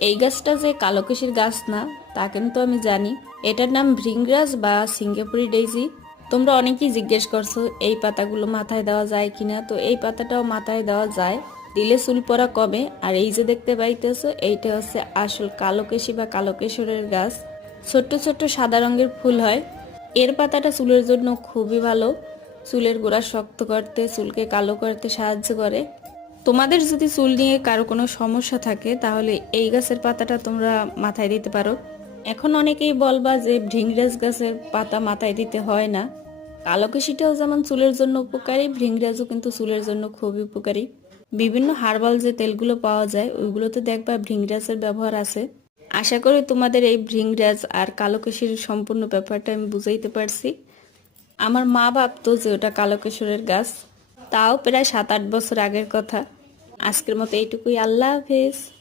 এই গাছটা যে কালোকেশির গাছ না, তা কিন্তু আমি জানি। এটার নাম ভৃঙ্গাস বা সিঙ্গাপুরি ডেইজি। তোমরা অনেকেই জিজ্ঞেস করছ, এই পাতাগুলো মাথায় দেওয়া যায় কিনা? তো এই পাতাটাও মাথায় দেওয়া যায়। দিলে চুল পরা কমে। আর এই যে দেখতে পাইতেছো, এইটা হচ্ছে আসল কালোকেশি বা কালোকেশরের গাছ। ছোট্ট ছোট্ট সাদা রঙের ফুল হয়। এর পাতাটা চুলের জন্য খুবই ভালো। চুলের গোড়া শক্ত করতে, চুলকে কালো করতে সাহায্য করে। তোমাদের যদি চুল নিয়ে কারও কোনো সমস্যা থাকে, তাহলে এই গাছের পাতাটা তোমরা মাথায় দিতে পারো। এখন অনেকেই বলবা যে ভৃংরাজ গাছের পাতা মাথায় দিতে হয় না। কালোকেশিটাও যেমন চুলের জন্য উপকারী, ভৃংরাজও কিন্তু চুলের জন্য খুবই উপকারী। বিভিন্ন হার্বাল যে তেলগুলো পাওয়া যায়, ওইগুলোতে দেখবা ভৃংরাজের ব্যবহার আছে। আশা করি তোমাদের এই ভৃংরাজ আর কালোকেশির সম্পূর্ণ ব্যাপারটা আমি বুঝাইতে পারছি। আমার মা ভাবতো যে ওটা কালোকেশরের গাছ। তাও প্রায় সাত আট বছর আগের কথা। আজকের মতো এইটুকুই। আল্লাহ হাফেজ।